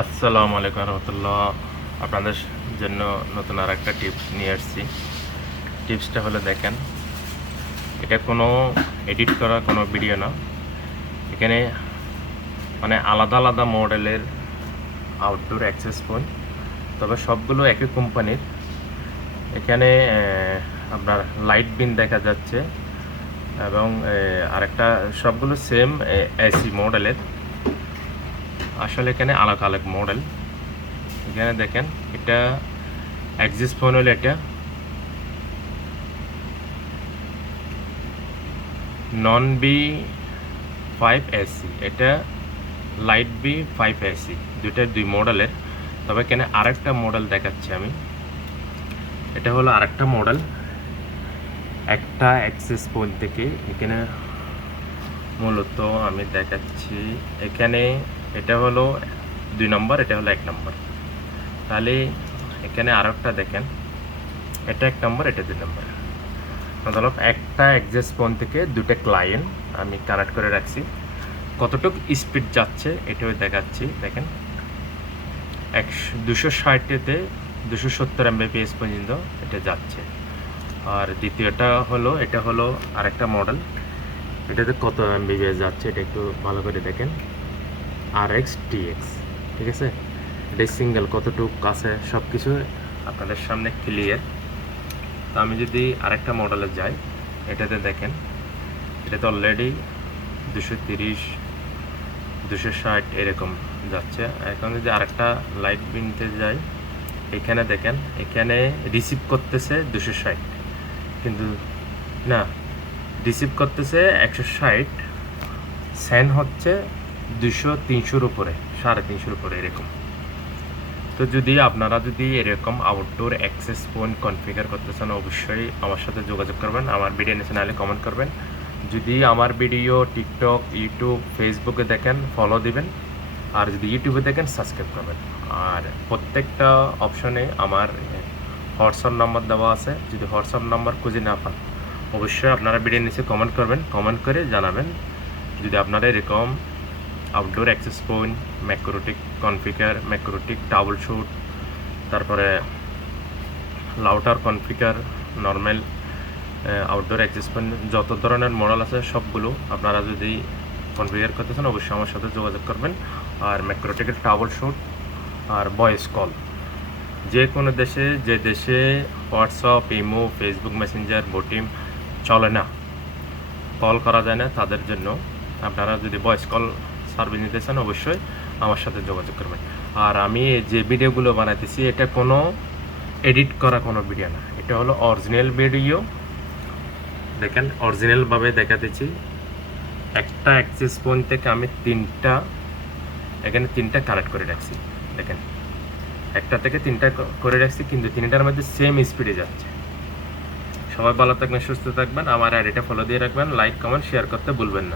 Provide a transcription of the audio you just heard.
আসসালামু আলাইকুম রহমতুল্লাহ। আপনাদের জন্য নতুন আর একটা টিপস নিয়ে আসছি। টিপসটা হলো দেখেন, এটা কোনো এডিট করা কোনো ভিডিও না। এখানে মানে আলাদা আলাদা মডেলের আউটডোর অ্যাক্সেস পয়েন্ট, তবে সবগুলো একই কোম্পানির। এখানে আপনার লাইট বিন দেখা যাচ্ছে এবং আরেকটা সবগুলো সেম এসি মডেলের। আসলে এখানে আলাদা আলাদা মডেল। এখানে দেখেন, এটা অ্যাক্সেস পয়েন্ট হলো এটা নন বি 5AC, এটা লাইট বি 5AC, দুইটার দুই মডেলের। তবে এখানে আরেকটা মডেল দেখাচ্ছি আমি। এটা হলো আরেকটা মডেল, একটা অ্যাক্সেস পয়েন্ট থেকে এখানে মূলত আমি দেখাচ্ছি। এখানে এটা হলো 2 নম্বর, এটা হলো 1 নম্বর। তাহলে এখানে আরেকটা দেখেন, এটা 1 নম্বর, এটা 2 নম্বর। মতলব একটা অ্যাক্সেস পয়েন্ট থেকে দুটো ক্লায়েন্ট আমি কানেক্ট করে রাখছি। কতটুকু স্পিড যাচ্ছে এটাও দেখাচ্ছি। দেখেন, 260-তে 270 Mbps পর্যন্ত এটা যাচ্ছে। আর দ্বিতীয়টা হলো, এটা হলো আরেকটা মডেল, এটাতে কত Mbps যাচ্ছে এটা একটু ভালো করে দেখেন। RX TX, ঠিক আছে। এটা সিঙ্গেল কতটুকু আছে সব কিছু আপনাদের সামনে ক্লিয়ার। তো আমি যদি আরেকটা মডেলে যাই, এটাতে দেখেন, এটাতে অলরেডি 230 260 এরকম যাচ্ছে। এখন যদি আরেকটা লাইট বিনতে যাই, এখানে দেখেন, এখানে রিসিভ করতেছে 260, কিন্তু না, রিসিভ করতেছে 160, সেন্ড হচ্ছে 200-300-র উপরে, 350-র উপরে এরকম। তো যদি আপনারা এরকম আউটডোর অ্যাক্সেস পয়েন্ট কনফিগার করতে চান, অবশ্যই আমার সাথে যোগাযোগ করবেন। আমার ভিডিও নিচে নাহলে কমেন্ট করবেন। যদি আমার ভিডিও টিকটক, ইউটিউব, ফেসবুকে দেখেন, ফলো দিবেন। আর যদি ইউটিউবে দেখেন, সাবস্ক্রাইব করবেন। আর প্রত্যেকটা অপশনে আমার হোয়াটসঅ্যাপ নাম্বার দেওয়া আছে। যদি হোয়াটসঅ্যাপ নাম্বার খুঁজে না পান, অবশ্যই আপনারা ভিডিওর নিচে কমেন্ট করবেন। কমেন্ট করে জানাবেন যদি আপনারা এরকম outdoor access point, MikroTik configure, MikroTik troubleshoot, তারপরে router configure, normal outdoor access point, যত ধরনের মডেল আছে সবগুলো আপনারা যদি কনফিগার করতে চান, অবশ্যই আমার সাথে যোগাযোগ করবেন। আর ম্যাক্রোটিকের ট্রাবল শুট আর ভয়েস কল, যে কোনো দেশে, যে দেশে WhatsApp, imo, Facebook Messenger, Botim চলে না, কল করা যায় না, তাদের জন্য আপনারা যদি ভয়েস কল সার্ভিস নিতে চান, অবশ্যই আমার সাথে যোগাযোগ করবেন। আর আমি যে ভিডিওগুলো বানাইতেছি, এটা কোনো এডিট করা কোনো ভিডিও না, এটা হলো অরিজিনাল ভিডিও। দেখেন, অরিজিনালভাবে দেখাতেছি। একটা অ্যাক্সেস পয়েন্ট থেকে আমি এখানে তিনটা কানেক্ট করে রাখছি। দেখেন, একটা থেকে তিনটা করে রাখছি, কিন্তু তিনটার মধ্যে সেম স্পিডে যাচ্ছে। সবাই ভালো থাকবেন, সুস্থ থাকবেন। আমার আইডিটা ফলো দিয়ে রাখবেন, লাইক, কমেন্ট, শেয়ার করতে ভুলবেন না।